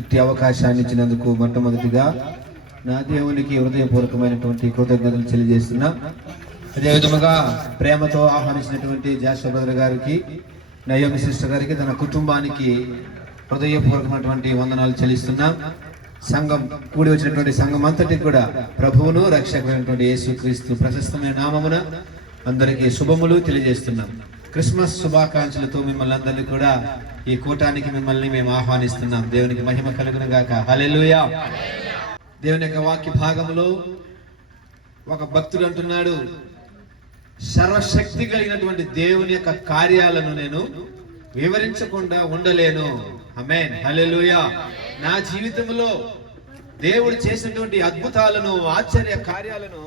ఇట్టి అవకాశాన్ని ఇచ్చినందుకు మొట్టమొదటిగా నా దేవునికి హృదయపూర్వకమైనటువంటి కృతజ్ఞతలు తెలియజేస్తున్నా. అదేవిధముగా ప్రేమతో ఆహ్వానించినటువంటి జాషువా బ్రదర్ గారికి, నయోమి సిస్టర్ గారికి, తన కుటుంబానికి హృదయపూర్వకమైనటువంటి వందనాలు చెల్లిస్తున్నా. సంఘం కూడి వచ్చినటువంటి సంఘం అంతటికి కూడా ప్రభువును రక్షకుడైనటువంటి యేసుక్రీస్తు ప్రశస్తమైన నామమున అందరికీ శుభములు తెలియజేస్తున్నాం. క్రిస్మస్ శుభాకాంక్షలతో మిమ్మల్ని అందరినీ కూడా ఈ కూటానికి మిమ్మల్ని మేము ఆహ్వానిస్తున్నాం. దేవునికి మహిమ కలుగును గాక. హల్లెలూయా. దేవుని యొక్క వాక్య భాగంలో ఒక భక్తుడు అంటున్నాడు, సర్వశక్తి కలిగినటువంటి దేవుని యొక్క కార్యాలను నేను వివరించకుండా ఉండలేను. ఆమేన్. హల్లెలూయా. నా జీవితంలో దేవుడు చేసినటువంటి అద్భుతాలను, ఆశ్చర్య కార్యాలను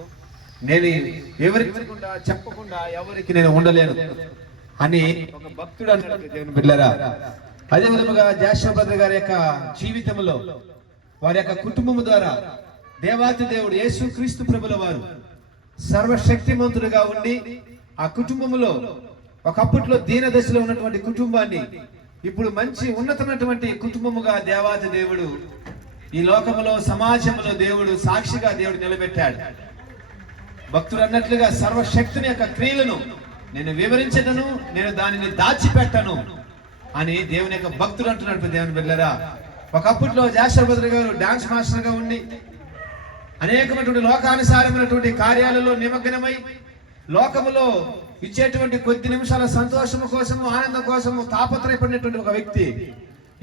నేను వివరించకుండా, చెప్పకుండా ఎవరికి నేను ఉండలేను అని ఒక భక్తుడు అంటాడు. దేవుని బిడ్డలారా, అదే విధముగా జాషువా బ్రదర్ గారి యొక్క జీవితంలో, వారి యొక్క కుటుంబము ద్వారా దేవాతి దేవుడు యేసుక్రీస్తు ప్రభుల వారు సర్వశక్తిమంతుడుగా ఉండి ఆ కుటుంబములో ఒకప్పట్లో దీన దశలో ఉన్నటువంటి కుటుంబాన్ని ఇప్పుడు మంచి ఉన్నతమైనటువంటి కుటుంబముగా దేవాతి దేవుడు ఈ లోకములో, సమాజంలో దేవుడు సాక్షిగా దేవుడు నిలబెట్టాడు. భక్తుడు అన్నట్లుగా సర్వశక్తిని యొక్క క్రియలను నేను వివరించదను, నేను దానిని దాచిపెట్టను అని దేవుని యొక్క భక్తుడు అంటున్నాడు. దేవుని బిడ్డలారా, ఒకప్పట్లో జాషువా బ్రదర్ గారు డాన్స్ మాస్టర్ గా ఉండి అనేకమైనటువంటి లోకానుసారమైనటువంటి కార్యాలలో నిమగ్నమై లోకములో ఇచ్చేటువంటి కొద్ది నిమిషాల సంతోషము కోసము, ఆనందం కోసము తాపత్రయపడినటువంటి ఒక వ్యక్తి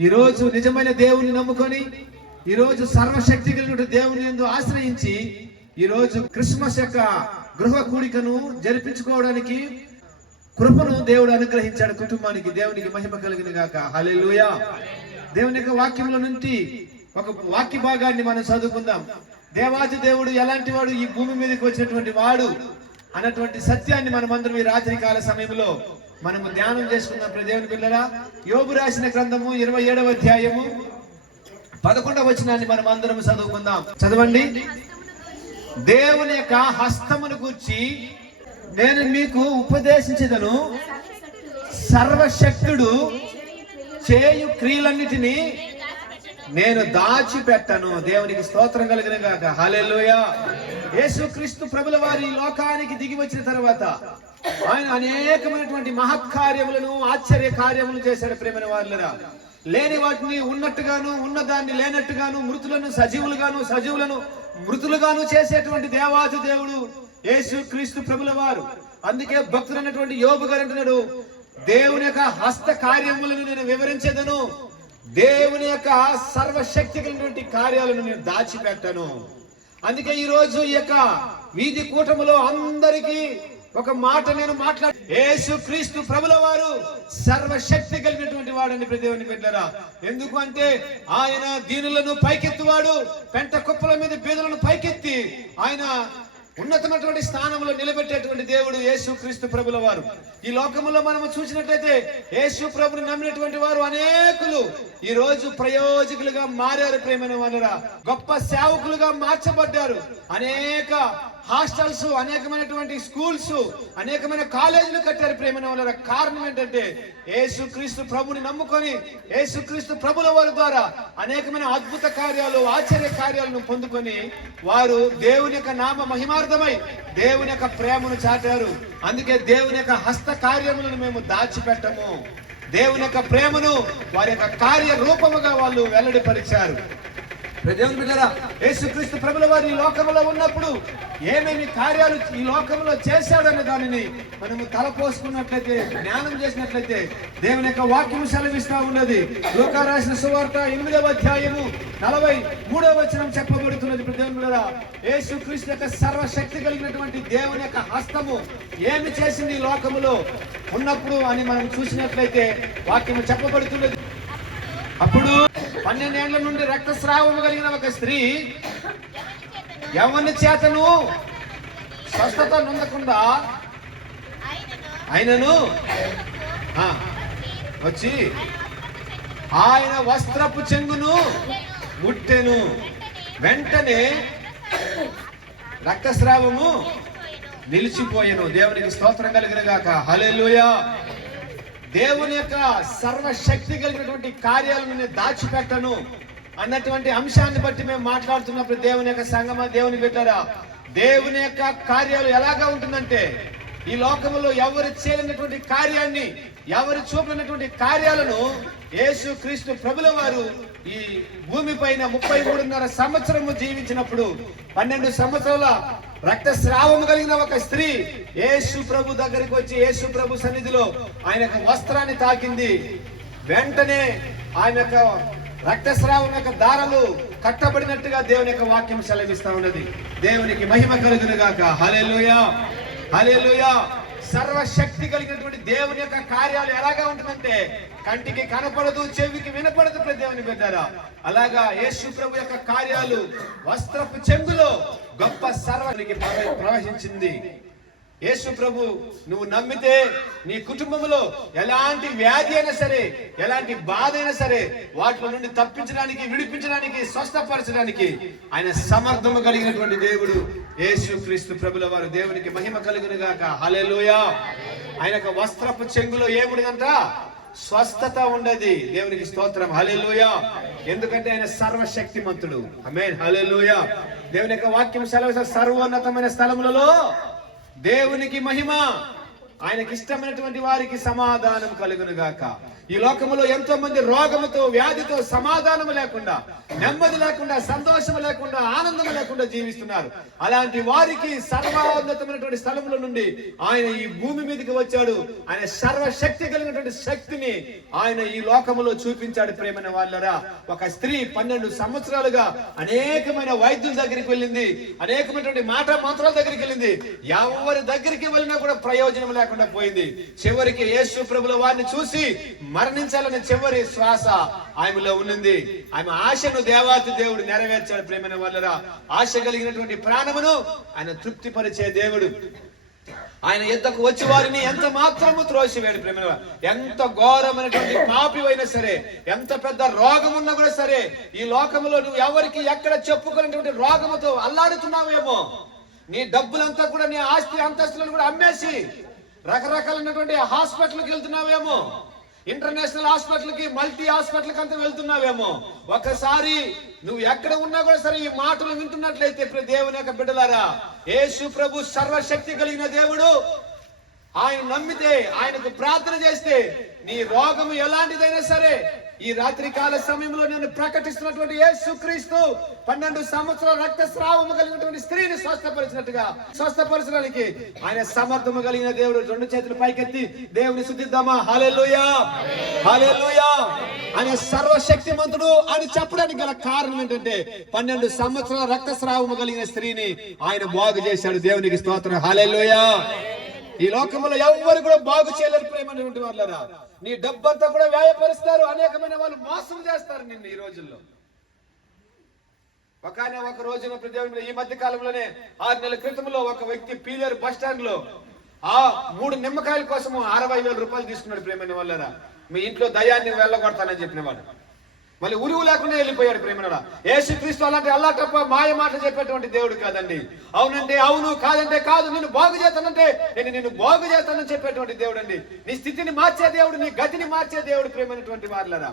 ఈ రోజు నిజమైన దేవుని నమ్ముకొని, ఈ రోజు సర్వశక్తి కలిగిన దేవుని యందు ఆశ్రయించి ఈ రోజు క్రిస్మస్ యొక్క గృహ కూడికను జరిపించుకోవడానికి కృపను దేవుడు అనుగ్రహించాడు కుటుంబానికి. దేవునికి మహిమ కలిగిన గాక. హల్లెలూయా. దేవుని యొక్క వాక్యంలో నుండి ఒక వాక్య భాగాన్ని మనం చదువుకుందాం. దేవాది దేవుడు ఎలాంటి వాడు, ఈ భూమి మీదకి వచ్చినటువంటి వాడు అన్నటువంటి సత్యాన్ని మనమందరం ఈ రాత్రి కాల సమయంలో మనము ధ్యానం చేసుకుందాం. దేవుని పిల్లరా, యోబు రాసిన గ్రంథము 27వ అధ్యాయము 11వ వచనాన్ని మనం అందరం చదువుకుందాం. చదవండి. దేవుని యొక్క హస్తమును గూర్చి నేను మీకు ఉపదేశించదను, సర్వశక్తుడు చేయు క్రియలన్నిటినీ నేను దాచిపెట్టను. దేవునికి స్తోత్రం కలిగిన గాక. హల్లెలూయా. యేసుక్రీస్తు ప్రభుల వారి లోకానికి దిగి వచ్చిన తర్వాత ఆయన అనేకమైనటువంటి మహత్కార్యములను, ఆశ్చర్య కార్యములు చేశాడు. ప్రేమైన వారులరా, లేని వాటిని ఉన్నట్టుగాను, ఉన్నదాన్ని లేనట్టుగాను, మృతులను సజీవులుగాను, సజీవులను మృతులుగాను చేసేటువంటి దేవాది దేవుడు యేసుక్రీస్తు ప్రభుల వారు. అందుకే భక్తుడు అన్నటువంటి యోబు గారు అంటున్నాడు, దేవుని యొక్క హస్త కార్యములను నేను వివరించేదను, దేవుని యొక్క సర్వశక్తి కలిగినటువంటి కార్యాలను నేను దాచిపెట్టను. అందుకే ఈ రోజు ఈ యొక్క వీధి కూటములో అందరికీ ఒక మాట నేను మాట్లాడు, యేసుక్రీస్తు ప్రభుల వారు సర్వశక్తి కలిగినటువంటి వాడని దేవుని బిడ్డలారా. ఎందుకు అంటే ఆయన దీనులను పైకెత్తువాడు, పెంట కుప్పల మీద బీదలను పైకెత్తి ఆయన ఉన్నతమైనటువంటి స్థానంలో నిలబెట్టేటువంటి దేవుడు యేసుక్రీస్తు ప్రభుల వారు. ఈ లోకములో మనము చూసినట్లయితే యేసు ప్రభుని నమ్మినటువంటి వారు అనేకులు ఈ రోజు ప్రయోజకులుగా మారారు. ప్రేమైన వాళ్ళరా, గొప్ప సేవకులుగా మార్చబడ్డారు. అనేక హాస్టల్స్, అనేకమైనటువంటి స్కూల్స్, అనేకమైన కాలేజీలు కట్టారు. ప్రేమైన వాళ్ళ కారణం ఏంటంటే యేసుక్రీస్తు ప్రభుని నమ్ముకొని యేసుక్రీస్తు ప్రభుల వారి ద్వారా అనేకమైన అద్భుత కార్యాలు, ఆశ్చర్య కార్యాలను పొందుకొని వారు దేవుని యొక్క నామ మహిమార్థమై దేవుని యొక్క ప్రేమను చాటారు. అందుకే దేవుని యొక్క హస్త కార్యములను మేము దాచిపెట్టము. దేవుని యొక్క ప్రేమను వారి యొక్క కార్య రూపముగా వాళ్ళు వెల్లడిపరిచారు. దేవుని బిడ్డలారా, యేసుక్రీస్తు ప్రభుల వారు ఈ లోకంలో ఉన్నప్పుడు ఏమేమి కార్యాలు ఈ లోకంలో చేశాడనే దానిని మనము తలపోసుకున్నట్లయితే, జ్ఞానం చేసినట్లయితే దేవుని యొక్క వాక్యం సెలవిస్తా ఉన్నది. లూకా రాసిన సువార్త 8వ అధ్యాయము 43వ వచనం చెప్పబడుతున్నది. దేవుని బిడ్డలారా, యేసుక్రీస్తు యొక్క సర్వశక్తి కలిగినటువంటి దేవుని యొక్క హస్తము ఏమి చేసింది ఈ లోకములో ఉన్నప్పుడు అని మనం చూసినట్లయితే వాక్యము చెప్పబడుతున్నది. అప్పుడు 12 ఏళ్ల నుండి రక్తస్రావము కలిగిన ఒక స్త్రీ ఎవరి చేతను స్వస్థత నొందకుండా ఆయనను వచ్చి ఆయన వస్త్రపు చెంగును ముట్టెను. వెంటనే రక్తస్రావము నిలిచిపోయెను. దేవునికి స్తోత్రం కలుగును గాక. హల్లెలూయా. దేవుని యొక్క సర్వశక్తి కలిగినటువంటి కార్యాలను నేను దాచిపెట్టను అన్నటువంటి అంశాన్ని బట్టి మేము మాట్లాడుతున్నప్పుడు దేవుని యొక్క సంగమా, దేవుని బిడ్డరా, దేవుని యొక్క కార్యాలు ఎలాగా ఉంటుందంటే, ఈ లోకంలో ఎవరు చేయలేనటువంటి కార్యాన్ని, ఎవరు చూపలేనటువంటి కార్యాలను యేసు క్రీస్తు ప్రభుల వారు ఈ భూమి పైన 33.5 సంవత్సరము జీవించినప్పుడు 12 సంవత్సరాల రక్తస్రావము కలిగిన ఒక స్త్రీ యేసు ప్రభు దగ్గరికి వచ్చి యేసు ప్రభు సన్నిధిలో ఆయన యొక్క వస్త్రాన్ని తాకింది. వెంటనే ఆయన యొక్క రక్తస్రావం యొక్క దారాలు కట్టబడినట్టుగా దేవుని యొక్క వాక్యం సెలవిస్తా ఉన్నది. దేవునికి మహిమ కలుగును గాక. హల్లెలూయా, హల్లెలూయా. సర్వశక్తి కలిగినటువంటి దేవుని యొక్క కార్యాలు ఎలాగా ఉంటుందంటే, కంటికి కనపడదు, చెవికి వినపడదు. దేవుని బిడ్డరా, అలాగా యేసు ప్రభు యొక్క కార్యాలు వస్త్రపు చెంగులో గొప్ప సర్వానికి ప్రవహించింది. యేసు ప్రభు నువ్వు నమ్మితే నీ కుటుంబంలో ఎలాంటి వ్యాధి అయినా సరే, ఎలాంటి బాధ అయినా సరే, వాటిలో నుండి తప్పించడానికి, విడిపించడానికి, స్వస్థపరచడానికి ఆయన సమర్థము కలిగినటువంటి దేవుడు యేసు క్రీస్తు ప్రభుల వారు. దేవునికి మహిమ కలుగును గాక. హల్లెలూయా. ఆయన యొక్క వస్త్రపు చెంగులో ఏముండదంట? స్వస్థత ఉండదు. దేవునికి స్తోత్రం. హల్లెలూయా. ఎందుకంటే ఆయన సర్వశక్తిమంతుడు. ఆమేన్. హల్లెలూయా. దేవుని యొక్క వాక్యం సెలవు, సర్వోన్నతమైన స్థలములలో దేవునికి మహిమ, ఆయనకి ఇష్టమైనటువంటి వారికి సమాధానం కలుగును గాక. ఈ లోకములో ఎంతో మంది రోగముతో, వ్యాధితో, సమాధానం లేకుండా, నెమ్మది లేకుండా, సంతోషం లేకుండా, ఆనందం లేకుండా జీవిస్తున్నారు. అలాంటి వారికి సర్వోన్నతమైనటువంటి స్థలముల నుండి ఆయన ఈ భూమి మీదకి వచ్చాడు. ఆయన సర్వశక్తి కలిగినటువంటి శక్తిని ఆయన ఈ లోకములో చూపించాడు. ప్రేమైన వాళ్ళరా, ఒక స్త్రీ 12 సంవత్సరాలుగా అనేకమైన వైద్యుల దగ్గరికి వెళ్ళింది, అనేకమైనటువంటి మాట మంత్రాల దగ్గరికి వెళ్ళింది. ఎవరి దగ్గరికి వెళ్ళినా కూడా ప్రయోజనం లేకుండా పోయింది. చివరికి యేసు ప్రభుల వారిని చూసి మరణించాలని చివరి శ్వాస ఆమెలో ఉన్నది. ఆమె ఆశను దేవాతి దేవుడు నెరవేర్చాడు. ప్రేమైన వాళ్ళరా, ఆశ కలిగినటువంటి ప్రాణమును ఆయన తృప్తిపరిచే దేవుడు. ఆయన యుద్ధకు వచ్చి వారిని ఎంత మాత్రము త్రోసివేడు. ప్రేమ, ఎంత ఘోరమైనటువంటి పాపి అయినా సరే, ఎంత పెద్ద రోగం ఉన్నా కూడా సరే, ఈ లోకములో నువ్వు ఎవరికి ఎక్కడ చెప్పుకునేటువంటి రోగముతో అల్లాడుతున్నావేమో, నీ డబ్బులంతా కూడా, నీ ఆస్తి అంతస్తులను కూడా అమ్మేసి రకరకాలైనటువంటి హాస్పిటల్కి వెళ్తున్నావేమో, ఇంటర్నేషనల్ హాస్పిటల్ కి, మల్టీ హాస్పిటల్ కి అంతా వెళ్తున్నావేమో. ఒకసారి నువ్వు ఎక్కడ ఉన్నా కూడా సరే ఈ మాటలు వింటున్నట్లయితే దేవుని యొక్క బిడ్డలారా, యేసు ప్రభు సర్వశక్తి కలిగిన దేవుడు. ఆయన నమ్మితే, ఆయనకు ప్రార్థన చేస్తే నీ రోగము ఎలాంటిదైనా సరే, ఈ రాత్రి కాల సమయంలో నేను ప్రకటిస్తున్నటువంటి యేసు క్రీస్తు 12 సంవత్సరాల రక్తస్రావము కలిగినటువంటి స్త్రీని స్వస్థపరిచినట్టుగా స్వస్థపరచడానికి ఆయన సమర్థము కలిగిన దేవుడు. 2 చేతులు పైకెత్తి దేవుని స్తుతిద్దామా. హల్లెలూయా, హల్లెలూయా. ఆయన సర్వశక్తిమంతుడు అని చెప్పడానికి గల కారణం ఏంటంటే, 12 సంవత్సరాల రక్తస్రావము కలిగిన స్త్రీని ఆయన బాగు చేశాడు. దేవునికి స్తోత్రం. హల్లెలూయా. ఈ లోకంలో ఎవరు కూడా బాగు చేయలేరు. ప్రేమటువంటి వాళ్ళరా, నీ డబ్బంతా కూడా వ్యయపరుస్తారు. అనేకమైన వాళ్ళు మోసం చేస్తారు నిన్ను ఈ రోజుల్లో. ఒక రోజున ఈ మధ్య కాలంలోనే 6 నెలల క్రితంలో ఒక వ్యక్తి పీలేరు బస్ స్టాండ్ లో 3 నిమ్మకాయల కోసం 60,000 రూపాయలు తీసుకున్నాడు. ప్రేమైన వాళ్ళరా, మీ ఇంట్లో దయాన్ని వెళ్ళగొడతానని చెప్పిన వాడు మళ్ళీ ఉరువు లేకుండా వెళ్ళిపోయాడు. ప్రేమనుడా, యేసుక్రీస్తు అలాంటి అల్లాటప్ప మాయ మాటలు చెప్పేటువంటి దేవుడు కాదండి. అవునంటే అవును, కాదంటే కాదు. నిన్ను బాగు చేస్తానంటే నేను నిన్ను బాగు చేస్తానని చెప్పేటువంటి దేవుడు అండి. నీ స్థితిని మార్చే దేవుడు, నీ గతిని మార్చే దేవుడు. ప్రేమైనటువంటి వారులరా,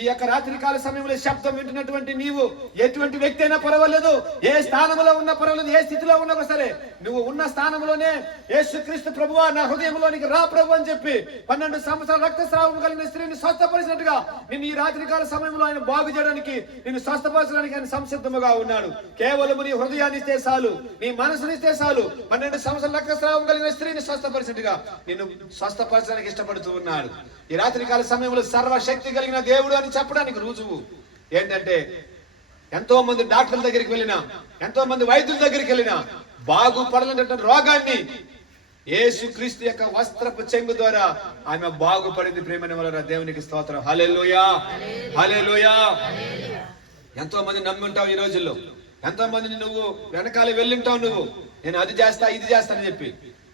ఈ యొక్క రాత్రికాల సమయంలో శబ్దం వింటున్నటువంటి నీవు ఎటువంటి వ్యక్తి అయినా పర్వాలేదు, ఏ స్థానంలో ఉన్నా పర్వాలేదు, ఏ స్థితిలో ఉన్నా సరే, నువ్వు ఉన్న స్థానంలోనే యేసుక్రీస్తు ప్రభువా నా హృదయంలోనికి రా ప్రభు అని చెప్పి 12 సంవత్సరాల రక్తస్రావం కలిగిన స్త్రీని స్వస్థపరిచినట్టుగా నిన్ను ఈ రాత్రికాల సమయంలో ఆయన బాగు చేయడానికి, నిన్ను స్వస్థపరచడానికి ఆయన సంసిద్ధముగా ఉన్నాడు. కేవలం నీ హృదయాన్ని ఇస్తే చాలు, నీ మనసుని ఇస్తే చాలు. 12 సంవత్సరాల రక్తస్రావం కలిగిన స్త్రీని స్వస్థపరిచినట్టుగా నిన్ను స్వస్థపరచడానికి ఇష్టపడుతూ ఉన్నాడు. ఈ రాత్రికాల సమయంలో సర్వశక్తి కలిగిన దేవుడు అని చెప్పడానికి రుజువు ఏంటంటే, ఎంతో మంది డాక్టర్ల దగ్గరికి వెళ్ళినా, ఎంతో మంది వైద్యుల దగ్గరికి వెళ్ళినా బాగుపడలేనటువంటి రోగాన్ని యేసుక్రీస్తు యొక్క వస్త్రపు చెంగు ద్వారా ఆమె బాగుపడింది. ప్రేమని వలన దేవునికి స్తోత్రం. హల్లెలూయా, హల్లెలూయా. ఎంతో మంది నమ్ముంటావు ఈ రోజుల్లో, ఎంతో మందిని నువ్వు వెనకాల వెళ్ళింటావు. నువ్వు నేను అది చేస్తా, ఇది చేస్తానని చెప్పి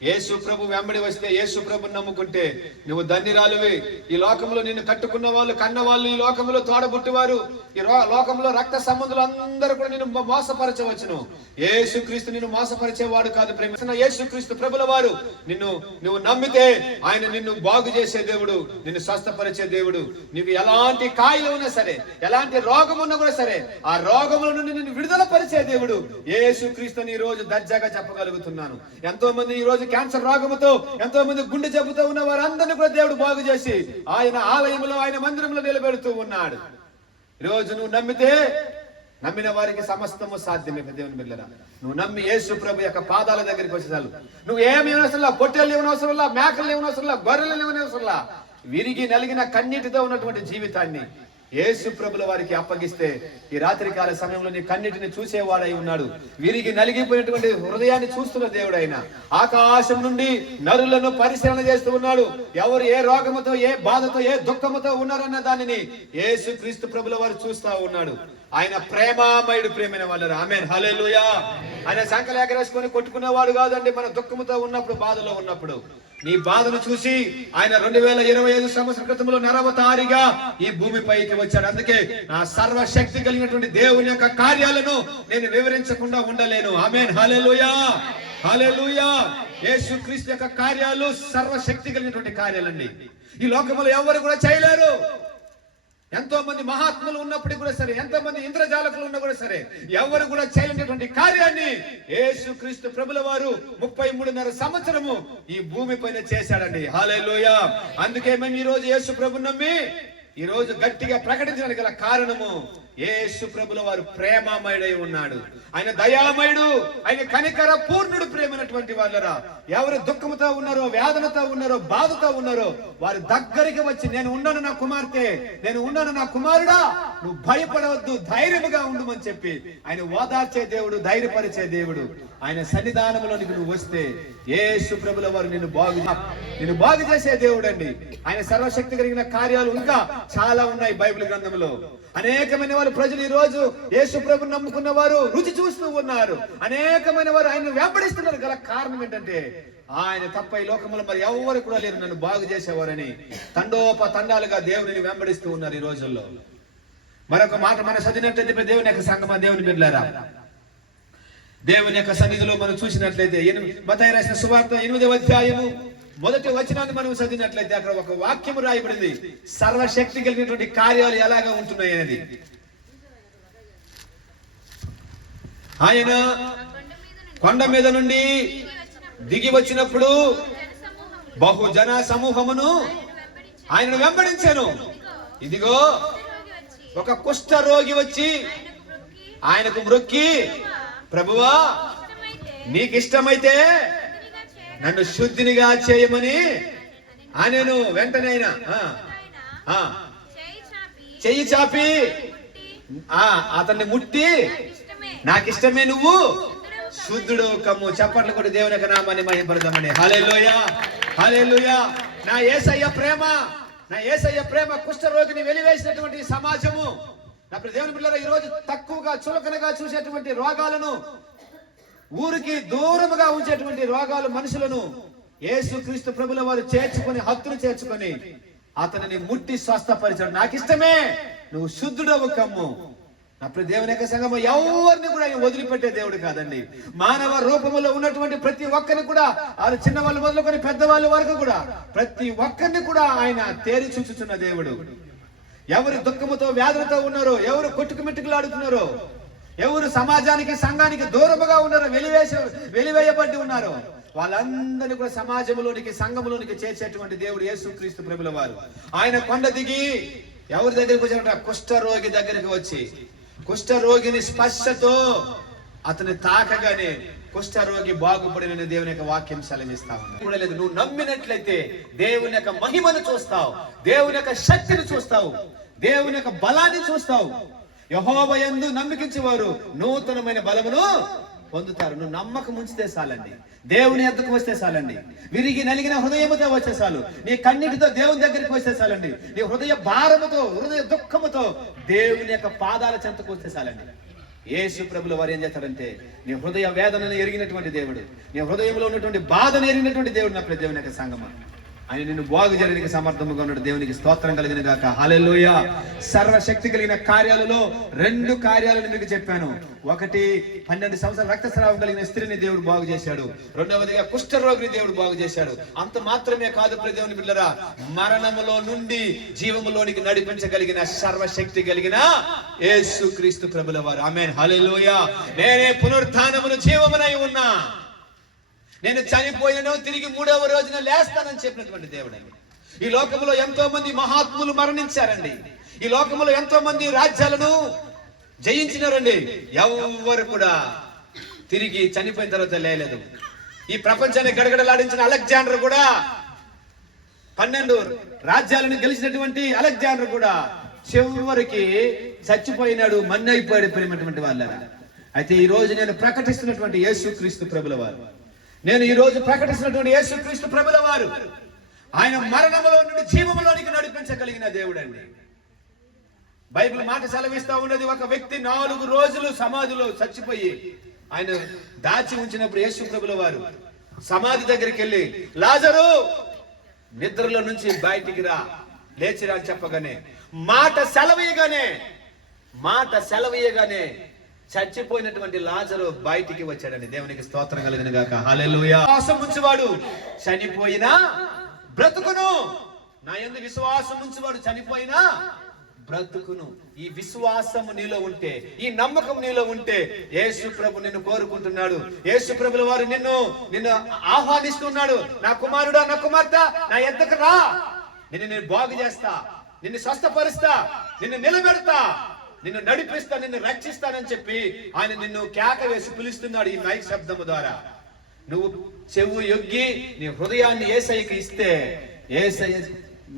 యేసు ప్రభు వెంబడి వస్తే, యేసు ప్రభుని నమ్ముకుంటే నువ్వు ధన్యురాలువి. ఈ లోకంలో నిన్ను కట్టుకున్న వాళ్ళు, కన్న వాళ్ళు, ఈ లోకంలో తోడబుట్టివారు, ఈ లోకంలో రక్త సంబంధులు అందరూ కూడా నిన్ను మోసపరచవచ్చును. యేసు క్రీస్తు నిన్ను మోసపరిచేవాడు కాదు. ప్రేమ యేసు క్రీస్తు ప్రభుల వారు నువ్వు నమ్మితే ఆయన నిన్ను బాగు చేసే దేవుడు, నిన్ను స్వస్థపరిచే దేవుడు. నీకు ఎలాంటి కాయలు ఉన్నా సరే, ఎలాంటి రోగం ఉన్నా కూడా సరే, ఆ రోగముల నుండి నిన్ను విడుదల పరిచే దేవుడు యేసు క్రీస్తుని ఈ రోజు దర్జాగా చెప్పగలుగుతున్నాను. ఎంతో మంది ఈ రోజు క్యాన్సర్ రోగముతో, ఎంతో మంది గుండె జబ్బుతో ఉన్న వారందరినీ కూడా దేవుడు బాగు చేసి ఆయన ఆలయంలో, ఆయన మందిరంలో నిలబెడుతూ ఉన్నాడు. ఈ రోజు నువ్వు నమ్మితే, నమ్మిన వారికి సమస్తము సాధ్యమే. దేవుని బిడ్డలారా, నువ్వు నమ్మి యేసు ప్రభు యొక్క పాదాల దగ్గరికి వచ్చేసాలు. నువ్వు ఏమి ఇవ్వనవసరంలా, పొట్టేళ్ళు ఇవ్వనవసరంలా, మేకలు ఇవ్వనవసరంలా, గొర్రెలు ఇవ్వనవసరంలా. విరిగి నలిగిన కన్నీటితో ఉన్నటువంటి జీవితాన్ని యేసు ప్రభుల వారికి అప్పగిస్తే, ఈ రాత్రికాల సమయంలో నీ కన్నిటిని చూసేవాడై ఉన్నాడు. విరిగి నలిగిపోయినటువంటి హృదయాన్ని చూస్తున్న దేవుడు ఆయన ఆకాశం నుండి నరులను పరిశీలన చేస్తూ ఉన్నాడు. ఎవరు ఏ రోగముతో, ఏ బాధతో, ఏ దుఃఖముతో ఉన్నారన్న దానిని యేసు క్రీస్తు ప్రభుల వారు చూస్తా ఉన్నాడు. ఆయన ప్రేమామయుడు, ప్రేమైన వాళ్ళు. ఆమేన్, హల్లెలూయా. ఆయన సంకలు ఎగరేసుకొని కొట్టుకునేవాడు కాదండి. మన దుఃఖముతో ఉన్నప్పుడు, బాధలో ఉన్నప్పుడు నీ బాధను చూసి ఆయన 2025 సంవత్సరం క్రితంలో నరవతారిగా ఈ భూమిపైకి వచ్చాడు. అందుకే నా సర్వశక్తి కలిగినటువంటి దేవుని యొక్క కార్యాలను నేను వివరించకుండా ఉండలేను. ఆమేన్, హల్లెలూయా, హల్లెలూయా. యేసు క్రీస్తు యొక్క కార్యాలు సర్వశక్తి కలిగినటువంటి కార్యాలండి. ఈ లోకంలో ఎవరు కూడా చేయలేరు. ఎంతో మంది మహాత్ములు ఉన్నప్పటికీ కూడా సరే, ఎంతో మంది ఇంద్రజాలకులు ఉన్నా కూడా సరే, ఎవరు కూడా చేయలేనటువంటి కార్యాన్ని యేసు క్రీస్తు ప్రభుల వారు 33.5 సంవత్సరము ఈ భూమి పైన చేశాడండి. హల్లెలూయా. అందుకే మేము ఈ రోజు యేసు ప్రభుని నమ్మి ఈ రోజు గట్టిగా ప్రకటించడానికి గల కారణము, యేసు ప్రభుల వారు ప్రేమమయుడై ఉన్నాడు. ఆయన దయామయుడు, ఆయన కనికర పూర్ణుడు. ప్రేమైనటువంటి వాళ్ళరా, ఎవరు దుఃఖముతో ఉన్నారో, వేదనతో ఉన్నారో, బాధతో ఉన్నారో వారి దగ్గరికి వచ్చి, నేను ఉన్నాను నా కుమార్తె, నేను ఉన్నాను నా కుమారుడా, నువ్వు భయపడవద్దు, ధైర్యముగా ఉండమని చెప్పి ఆయన ఓదార్చే దేవుడు, ధైర్యపరిచే దేవుడు. ఆయన సన్నిధానంలోనికి నువ్వు వస్తే యేసు ప్రభుల వారు నిన్ను బాగు చేసే దేవుడు అండి. ఆయన సర్వశక్తి కలిగిన కార్యాలు ఇంకా చాలా ఉన్నాయి బైబిల్ గ్రంథంలో. అనేకమైన వారు ప్రజలు ఈ రోజు యేసు ప్రభుని నమ్ముకున్న వారు రుచి చూస్తూ ఉన్నారు. అనేకమైన వారు ఆయన వెంబడిస్తున్నారు. గల కారణం ఏంటంటే, ఆయన తప్ప ఈ లోకంలో మరి ఎవరు కూడా లేరు నన్ను బాగు చేసేవారని తండోపతండాలుగా దేవుని వెంబడిస్తూ ఉన్నారు ఈ రోజుల్లో. మరొక మాట మనం చదివినట్లయితే, దేవుని యొక్క సంగమా, దేవుని బిడ్డలారా, దేవుని యొక్క సన్నిధిలో మనం చూసినట్లయితే మత్తయి రాసిన సువార్త 8వ అధ్యాయము 1వ వచనాన్ని మనం చదివినట్లయితే అక్కడ ఒక వాక్యము రాయబడింది. సర్వశక్తి కలిగినటువంటి కార్యాలు ఎలాగా ఉంటున్నాయి అనేది. ఆయన కొండ మీద నుండి దిగి వచ్చినప్పుడు బహుజన సమూహమును ఆయనను వెంబడించాను. ఇదిగో ఒక కుష్ఠ రోగి వచ్చి ఆయనకు మ్రొక్కి, ప్రభువా నీకు ఇష్టమైతే నన్ను శుద్ధినిగా చేయమని ఆయనను వెంటనే చెయ్యి చాపి అతన్ని ముట్టి, నాకిష్టమే, నువ్వు శుద్ధుడు కమ్ము. చప్పట్లు కూడా దేవుని యొక్క నామాన్ని మహిమపడదామని. హల్లెలూయా, హల్లెలూయా. నా యేసయ్య ప్రేమ, నా యేసయ్య ప్రేమ కుష్ఠరోగిని వెలివేసినటువంటి సమాజము, నా దేవుని బిడ్డలారా, ఈ రోజు తక్కువగా చులకనగా చూసేటువంటి రోగాలను, ఊరికి దూరముగా ఉంచేటువంటి రోగాలు, మనుషులను యేసు క్రీస్తు ప్రభుల వారు చేర్చుకొని, హక్కును చేర్చుకొని అతనిని ముట్టి స్వస్థపరిచాడు. నాకిష్టమే, నువ్వు శుద్ధుడవు కమ్ము. అప్పుడు దేవుని యొక్క సంఘము ఎవరిని కూడా ఆయన వదిలిపెట్టే దేవుడు కాదండి. మానవ రూపంలో ఉన్నటువంటి ప్రతి ఒక్కరిని కూడా, వాళ్ళు చిన్నవాళ్ళు మొదలుకొని పెద్దవాళ్ళ వరకు కూడా ప్రతి ఒక్కరిని కూడా ఆయన తేరి చూచుచున్న దేవుడు. ఎవరు దుఃఖముతో, వ్యాధులతో ఉన్నారో, ఎవరు కొట్టుకుమిట్టుకులాడుతున్నారో, ఎవరు సమాజానికి, సంఘానికి దూరముగా ఉన్నారో, వెలివేయబడి ఉన్నారో, వాళ్ళందరినీ కూడా సమాజంలోనికి, సంఘంలోనికి చేర్చేటువంటి దేవుడు యేసు క్రీస్తు ప్రభుల వారు. ఆయన కొండ దిగి ఎవరి దగ్గరికి వచ్చారంటే, కుష్ఠరోగి దగ్గరికి వచ్చి, కుష్ఠరోగిని స్పర్శతో అతని తాకగానే కుష్ఠరోగి బాగుపడిన దేవుని యొక్క వాక్యం సెలవిస్తా ఉంది. లేదు, నువ్వు నమ్మినట్లయితే దేవుని యొక్క మహిమను చూస్తావు, దేవుని యొక్క శక్తిని చూస్తావు, దేవుని యొక్క బలాన్ని చూస్తావు. యెహోవా యందు నమ్మకించేవారు నూతనమైన బలమును పొందుతారు. నువ్వు నమ్మకం ఉంచితే చాలండి, దేవుని ఎద్దకు వస్తే చాలండి, విరిగి నలిగిన హృదయముతో వచ్చే చాలు, నీ కన్నీటితో దేవుని దగ్గరికి వస్తే చాలండి, నీ హృదయ భారముతో, హృదయ దుఃఖముతో దేవుని యొక్క పాదాల చెంతకు వస్తే చాలండి. యేసు ప్రభుల వారు ఏం చేస్తారంటే, నీ హృదయ వేదనను ఎరిగినటువంటి దేవుడు, నీ హృదయంలో ఉన్నటువంటి బాధను ఎరిగినటువంటి దేవుడు. నా దేవుని యొక్క సంగమా, ఆయన నిన్ను బాగు చేయడానికి సమర్థముగా ఉన్నాడు. దేవునికి స్తోత్రం కలిగిన గాక. హల్లెలూయా. సర్వశక్తి కలిగిన కార్యాలలో 2 కార్యాలను మీకు చెప్పాను. ఒకటి, 12 సంవత్సరాల రక్తస్రావం కలిగిన స్త్రీని దేవుడు బాగు చేశాడు. రెండవదిగా కుష్ఠరోగిని దేవుడు బాగు చేశాడు. అంత మాత్రమే కాదు ప్రియ దేవుని బిడ్డలారా, మరణములో నుండి జీవములోనికి నడిపించగలిగిన సర్వశక్తి కలిగిన యేసుక్రీస్తు ప్రభుల వారు. ఆమేన్. హల్లెలూయా. నేనే పునరుత్థానమును జీవమునై ఉన్నా, నేను చనిపోయినను తిరిగి 3వ రోజున లేస్తానని చెప్పినటువంటి దేవుడండి. ఈ లోకంలో ఎంతో మంది మహాత్ములు మరణించారండి. ఈ లోకంలో ఎంతో మంది రాజ్యాలను జయించినారండి. ఎవరు కూడా తిరిగి చనిపోయిన తర్వాత లేలేదు. ఈ ప్రపంచాన్ని గడగడలాడించిన అలెగ్జాండర్ కూడా, 12 రాజ్యాలను గెలిచినటువంటి అలెగ్జాండర్ కూడా చివరికి చచ్చిపోయినాడు, మన్నైపోయాడు ప్రేమటువంటి వాళ్ళరా. అయితే ఈ రోజు నేను ప్రకటిస్తున్నటువంటి యేసుక్రీస్తు ప్రభుల వారు, నేను ఈ రోజు ప్రకటిస్తున్నటువంటి యేసుక్రీస్తు ప్రభుల వారు, ఆయన మరణములో నుండి జీవములోనికి నడిపించగలిగిన దేవుడండి. బైబిల్ మాట సెలవిస్తా ఉన్నది, ఒక వ్యక్తి 4 రోజులు సమాధిలో చచ్చిపోయి ఆయన దాచి ఉంచినప్పుడు యేసు ప్రభుల వారు సమాధి దగ్గరికి వెళ్ళి, లాజరు నిద్రలో నుంచి బయటికి రా, లేచిరా అని చెప్పగానే, మాట సెలవీయగానే చచ్చిపోయినటువంటి లాజరు బయటికి వచ్చాడండి. దేవునికి స్తోత్రం కలుగును గాక. హల్లెలూయా. విశ్వాసం ఉంచువాడు చనిపోయినా బ్రతుకును. నా యందు విశ్వాసం ఉంచువాడు చనిపోయినా బ్రతుకును. ఈ విశ్వాసం నీలో ఉంటే, ఈ నమ్మకం నీలో ఉంటే, యేసు ప్రభు నిన్ను కోరుకుంటున్నాడు. యేసు ప్రభుల వారు నిన్ను ఆహ్వానిస్తున్నాడు. నా కుమారుడా, నా కుమార్తె, నా ఎద్దకు రా, నేను బాగు చేస్తా, నిన్ను స్వస్థపరుస్తా, నిన్ను నిలబెడతా, నిన్ను నడిపిస్తా, నిన్ను రక్షిస్తానని చెప్పి ఆయన నిన్ను కేక వేసి పిలుస్తున్నాడు ఈ మైక్ శబ్దము ద్వారా. నువ్వు చెవు యొగ్గి నీ హృదయాన్ని యేసయ్యకి ఇస్తే, యేసయ్య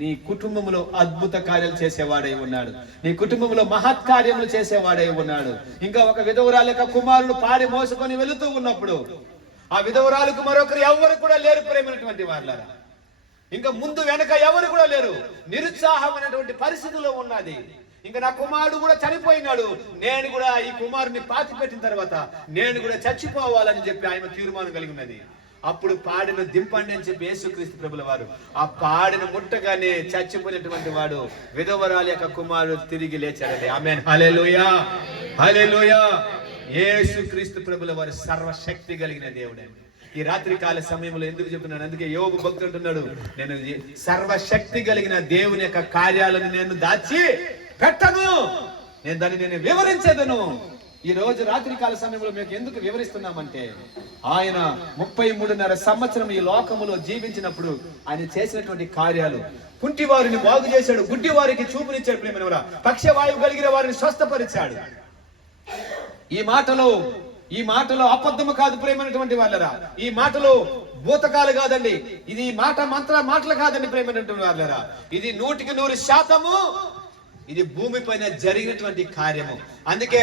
నీ కుటుంబంలో అద్భుత కార్యాలు చేసేవాడై ఉన్నాడు. నీ కుటుంబంలో మహత్కార్యములు చేసేవాడై ఉన్నాడు. ఇంకా ఒక విధవరాలు యొక్క కుమారుడు పాడి మోసుకొని వెళుతూ ఉన్నప్పుడు ఆ విధవరాలకు మరొకరు ఎవరు కూడా లేరు ప్రేమైనటువంటి వాళ్ళరా. ఇంకా ముందు వెనక ఎవరు కూడా లేరు. నిరుత్సాహమైనటువంటి పరిస్థితిలో ఉన్నది. ఇంకా నా కుమారుడు కూడా చనిపోయినాడు, నేను కూడా ఈ కుమారుని పాతి పెట్టిన తర్వాత నేను కూడా చచ్చిపోవాలని చెప్పి ఆయన తీర్మానం కలిగి ఉన్నది. అప్పుడు పాడిన దింపండి అని చెప్పి యేసుక్రీస్తు ప్రభుల వారు ఆ పాడిన ముట్టగానే చచ్చిపోయినటువంటి వాడు విధవరాలి యొక్క కుమారుడు తిరిగి లేచాడండి. ఆమేన్. హల్లెలూయా. హల్లెలూయా. యేసుక్రీస్తు ప్రభుల వారు సర్వశక్తి కలిగిన దేవుడండి. ఈ రాత్రి కాల సమయంలో ఎందుకు చెప్తున్నాను, అందుకే యోబు భక్తుడు అంటున్నాడు, నేను సర్వశక్తి కలిగిన దేవుని యొక్క కార్యాలను నేను దాచి పెట్టను, నేను వివరించేదను. ఈ రోజు రాత్రి కాల సమయంలో మీకు ఎందుకు వివరిస్తున్నామంటే, ఆయన 33.5 సంవత్సరం ఈ లోకములో జీవించినప్పుడు ఆయన చేసినటువంటి కార్యాలు. కుంటి వారిని బాగు చేశాడు, గుడ్డి వారికి చూపునిచ్చాడు ప్రేమనవరా, పక్షవాయువు కలిగిన వారిని స్వస్థపరిచాడు. ఈ మాటలో అబద్ధము కాదు ప్రేమైనటువంటి వాళ్ళరా. ఈ మాటలో భూతకాలు కాదండి. ఇది మాటలు కాదండి ప్రేమైనటువంటి వాళ్ళరా. ఇది 100% ఇది భూమి పైన జరిగినటువంటి కార్యము. అందుకే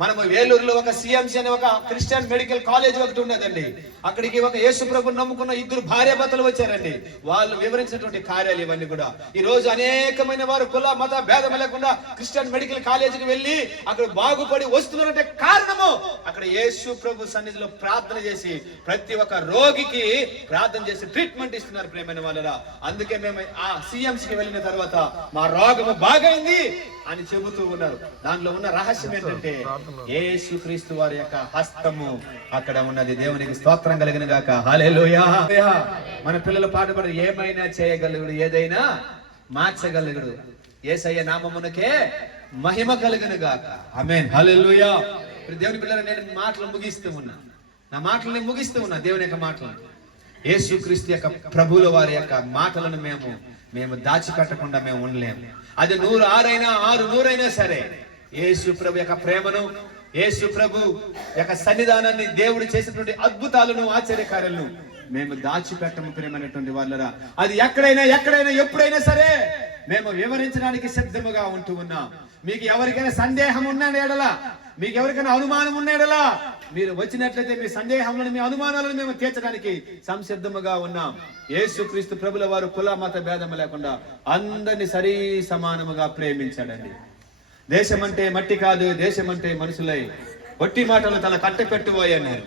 మనము వేలూరులో ఒక సిఎంసి అనే ఒక క్రిస్టియన్ మెడికల్ కాలేజ్ ఒకటి ఉన్నదండి. అక్కడికి ఒక యేసు ప్రభుని నమ్ముకున్న 2 భార్యాభర్తలు వచ్చారండి. వాళ్ళు వివరించినటువంటి కార్యాలు ఇవన్నీ కూడా. ఈ రోజు అనేకమైన వారు కుల మత భేదం లేకుండా క్రిస్టియన్ మెడికల్ కాలేజీకి వెళ్ళి అక్కడ బాగుపడి వస్తున్నారంటే కారణము అక్కడ యేసు ప్రభు సన్నిధిలో ప్రార్థన చేసి ప్రతి ఒక్క రోగికి ప్రార్థన చేసి ట్రీట్మెంట్ ఇస్తున్నారు ప్రేమైన వాళ్ళరా. అందుకే మేము ఆ సిఎంసికి వెళ్ళిన తర్వాత మా రోగము బాగైంది అని చెబుతూ ఉన్నారు. దానిలో ఉన్న రహస్యం ఏంటంటే యేసుక్రీస్తు వారి యొక్క హస్తము అక్కడ ఉన్నది. దేవునికి స్తోత్రం కలుగును గాక. హల్లెలూయా. మన పిల్లలు పాటపడు, ఏమైనా చేయగలుగుడు, ఏదైనా మార్చగలుగుడు, యేసయ్య నామమునకే మహిమ కలుగును గాక. ఆమేన్. హల్లెలూయా. దేవుని పిల్లలు, నేను మాటలు ముగిస్తూ ఉన్నా దేవుని యొక్క మాటలు. యేసుక్రీస్తు యొక్క ప్రభువుల వారి యొక్క మాటలను మేము దాచిపెట్టకుండా మేము ఉండలేము. అది 100 అయినా 600 సరే, యేసు ప్రభు యొక్క ప్రేమను, యేసు ప్రభు యొక్క సన్నిధానాన్ని, దేవుడు చేసినటువంటి అద్భుతాలను, ఆశ్చర్యకార్యాలను మేము దాచిపెట్టము ప్రేమైనటువంటి వాళ్ళరా. అది ఎక్కడైనా ఎప్పుడైనా సరే మేము వివరించడానికి సిద్ధముగా ఉంటూ ఉన్నాం. మీకు ఎవరికైనా సందేహం ఉన్న ఎడలా, మీకు ఎవరికైనా అనుమానం ఉన్న ఎడలా మీరు వచ్చినట్లయితే మీ సందేహములను, మీ అనుమానాలను మేము తీర్చడానికి సంసిద్ధముగా ఉన్నాం. యేసుక్రీస్తు ప్రభుల వారు కుల మత భేదం లేకుండా అందరినీ సరి సమానముగా ప్రేమించాడండి. దేశం అంటే మట్టి కాదు, దేశం అంటే మనుషులై ఒట్టి మాటలు తన కట్ట పెట్టుబోయి అన్నారు.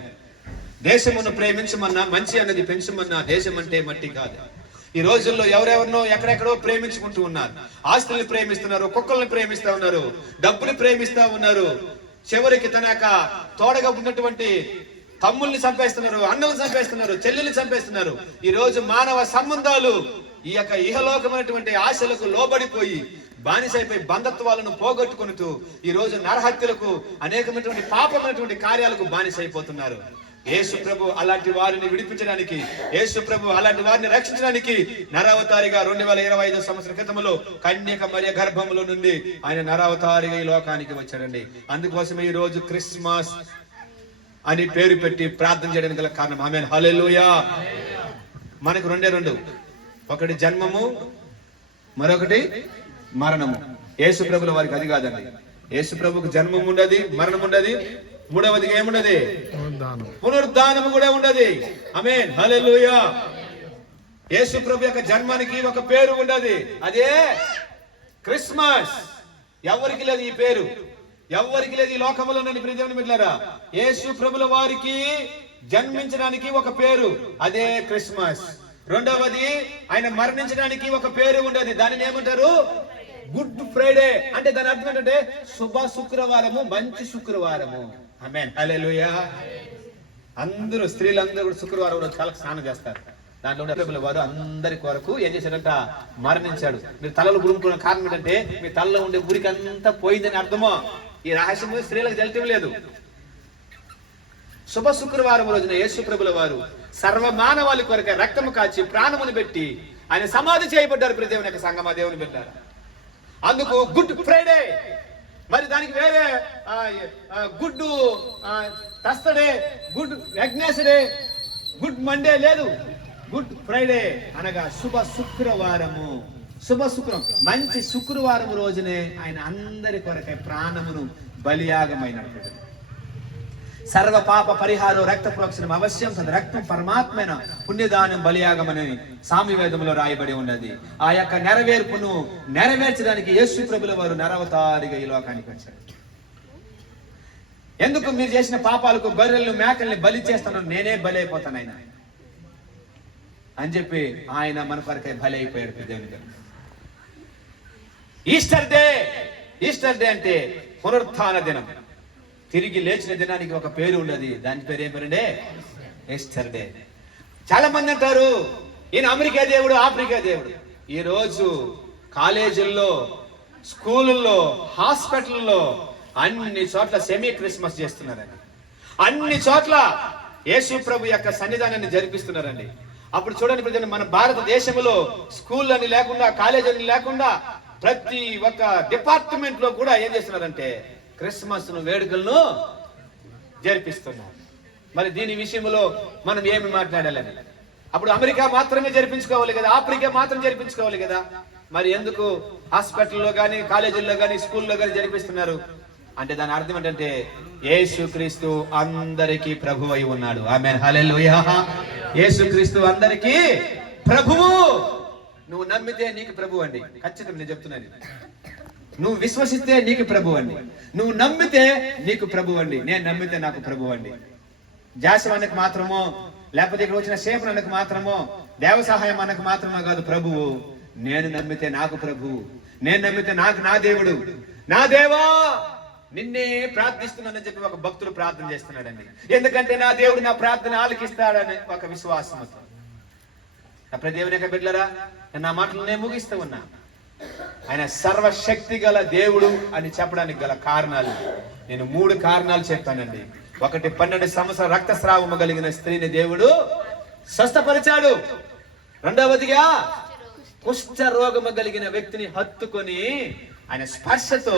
దేశమును ప్రేమించమన్నా, మంచి అన్నది పెంచమన్నా, దేశం అంటే మట్టి కాదు. ఈ రోజుల్లో ఎవరెవరినో ఎక్కడెక్కడో ప్రేమించుకుంటూ ఉన్నారు. ఆస్తుల్ని ప్రేమిస్తున్నారు, కుక్కల్ని ప్రేమిస్తా ఉన్నారు, డబ్బుని ప్రేమిస్తా ఉన్నారు. చివరికి తన యొక్క తోడగా ఉన్నటువంటి తమ్ముల్ని చంపేస్తున్నారు, అన్నల్ని చంపేస్తున్నారు, చెల్లెల్ని చంపేస్తున్నారు. ఈ రోజు మానవ సంబంధాలు ఈ యొక్క ఇహలోకమైనటువంటి ఆశలకు లోబడిపోయి బానిసైపోయి బంధత్వాలను పోగొట్టుకుంటూ ఈ రోజు నరహత్యలకు, అనేకమైనటువంటి పాపమైనటువంటి కార్యాలకు బానిసైపోతున్నారు. యేసు ప్రభు అలాంటి వారిని విడిపించడానికి, యేసు ప్రభు అలాంటి వారిని రక్షించడానికి నరావతారిగా 2025 సంవత్సరం క్రితంలో కన్యక మరియ గర్భంలో నుండి ఆయన నరావతారిగా ఈ లోకానికి వచ్చాడండి. అందుకోసమే ఈ రోజు క్రిస్మస్ అని పేరు పెట్టి ప్రార్థన చేయడానికి గల కారణం. ఆమేన్, హల్లెలూయా. మనకు రెండు, ఒకటి జన్మము, మరొకటి మరణము. యేసు ప్రభుల వారికి అది కాదండి. యేసు ప్రభుకు జన్మం ఉండదు, మరణం ఉండదు, మూడవది ఏముండదు, పునరుద్ధానము కూడా ఉండదు. ఆమేన్, హల్లెలూయా. యేసు ప్రభు యొక్క జన్మానికి ఒక పేరు ఉండదు, అదే క్రిస్మస్. ఎవరికి లేదు ఈ పేరు, ఎవరికి లేదు ఈ లోకములో. నన్ను ప్రియమైన మిత్రులారా, యేసు ప్రభుల వారికి జన్మించడానికి ఒక పేరు, అదే క్రిస్మస్. రెండవది, ఆయన మరణించడానికి ఒక పేరు ఉండదు, దానిని ఏమంటారు, గుడ్ ఫ్రైడే. అంటే దాని అర్థం ఏంటంటే శుభ శుక్రవారము, మంచి శుక్రవారము. ఆమేన్, హల్లెలూయా. అందరూ స్త్రీలందరూ కూడా శుక్రవారం రోజు తలకు స్నానం చేస్తారు. దాంట్లో ఉన్న వారు అందరి కొరకు ఏం చేశాడంట, మరణించాడు. మీరు తలలు గురుముకున్న కారణం ఏంటంటే మీ తలలో ఉండే మురికి అంతా పోయిందని అర్థమో. ఈ రహస్యము స్త్రీలకు తెలియటం లేదు. శుభ శుక్రవారం రోజున యేసు ప్రభుల వారు సర్వమానవాళి కొరకే రక్తము కాచి ప్రాణమును పెట్టి ఆయన సమాధి చేయబడ్డారు. ప్రియ దేవుని యొక్క సంగమా, దేవుని పెట్టారు. అందుకు గుడ్ ఫ్రైడే. మరి దానికి వేరే good Thursday, good Wednesday, good Monday లేదు. గుడ్ ఫ్రైడే అనగా శుభ శుక్రవారము. శుభ శుక్రం, మంచి శుక్రవారం రోజునే ఆయన అందరి కొరకై ప్రాణమును బలియాగమైనట్టు. సర్వ పాప పరిహారం రక్త ప్రోక్షణం అవశ్యం, తన రక్తం పరమాత్మైన పుణ్యదానం బలియాగమని సామ్యవేదంలో రాయబడి ఉన్నది. ఆ యొక్క నెరవేర్పును నెరవేర్చడానికి యేసు ప్రభుల వారు నరవతారిగా ఈ లోకానికి వచ్చారు. ఎందుకు మీరు చేసిన పాపాలకు గొర్రెలను మేకల్ని బలి చేస్తాను, నేనే బలి అయిపోతాను ఆయన అని చెప్పి ఆయన మన కొరకై బలి అయిపోయాడు. దేవుని ఈస్టర్ డే అంటే పునరుత్థాన దినం, తిరిగి లేచిన దినానికి ఒక పేరు ఉన్నది. దాని పేరు ఏం పేరంటే ఈస్టర్ డే. చాలా మంది అంటారు ఈయన అమెరికా దేవుడు, ఆఫ్రికా దేవుడు. ఈ రోజు కాలేజీల్లో, స్కూళ్ళల్లో, హాస్పిటల్లో అన్ని చోట్ల సెమీ క్రిస్మస్ చేస్తున్నారండి. అన్ని చోట్ల యేసు ప్రభు యొక్క సన్నిధానాన్ని జరిపిస్తున్నారండి. అప్పుడు చూడండి ప్రజలు, మన భారతదేశంలో స్కూల్ అని లేకుండా, కాలేజ్ అని లేకుండా ప్రతి ఒక్క డిపార్ట్మెంట్ లో కూడా ఏం చేస్తున్నారంటే క్రిస్మస్ వేడుకలను జరిపిస్తున్నారు. మరి దీని విషయంలో మనం ఏమి మాట్లాడాలని? అప్పుడు అమెరికా మాత్రమే జరిపించుకోవాలి కదా, ఆఫ్రికా మాత్రం జరిపించుకోవాలి కదా, మరి ఎందుకు హాస్పిటల్లో కానీ, కాలేజీల్లో కానీ, స్కూల్లో కానీ జరిపిస్తున్నారు అంటే దాని అర్థం ఏంటంటే యేసుక్రీస్తు అందరికీ ప్రభువు అయి ఉన్నాడు. ఆమేన్, హల్లెలూయా. యేసుక్రీస్తు అందరికీ ప్రభువు. నువ్వు నమ్మితే నీకు ప్రభు అండి, ఖచ్చితంగా నేను చెప్తున్నాను. నువ్వు విశ్వసిస్తే నీకు ప్రభు అండి, నువ్వు నమ్మితే నీకు ప్రభు అండి. నేను నమ్మితే నాకు ప్రభు అండి. జాసం అన్నకు మాత్రమో, లేకపోతే ఇక్కడ వచ్చిన సేపన్ అన్నకు మాత్రమో, దేవ సహాయం అన్నకు మాత్రమో కాదు ప్రభువు. నేను నమ్మితే నాకు ప్రభువు, నేను నమ్మితే నాకు నా దేవుడు. నా దేవా నిన్నే ప్రార్థిస్తున్నానని చెప్పి ఒక భక్తుడు ప్రార్థన చేస్తున్నాడండి. ఎందుకంటే నా దేవుడు నా ప్రార్థన ఆలకిస్తాడని ఒక విశ్వాసంతో. అప్పుడు దేవుని యొక్క బిడ్డలారా, నా మాటలు నేను ముగిస్తూ ఉన్నా. ఆయన సర్వశక్తి గల దేవుడు అని చెప్పడానికి గల కారణాలు నేను 3 కారణాలు చెప్పానండి. ఒకటి, 12 సంవత్సరాల రక్తస్రావము కలిగిన స్త్రీని దేవుడు స్వస్థపరిచాడు. రెండవదిగా కుష్ఠ రోగము కలిగిన వ్యక్తిని హత్తుకొని ఆయన స్పర్శతో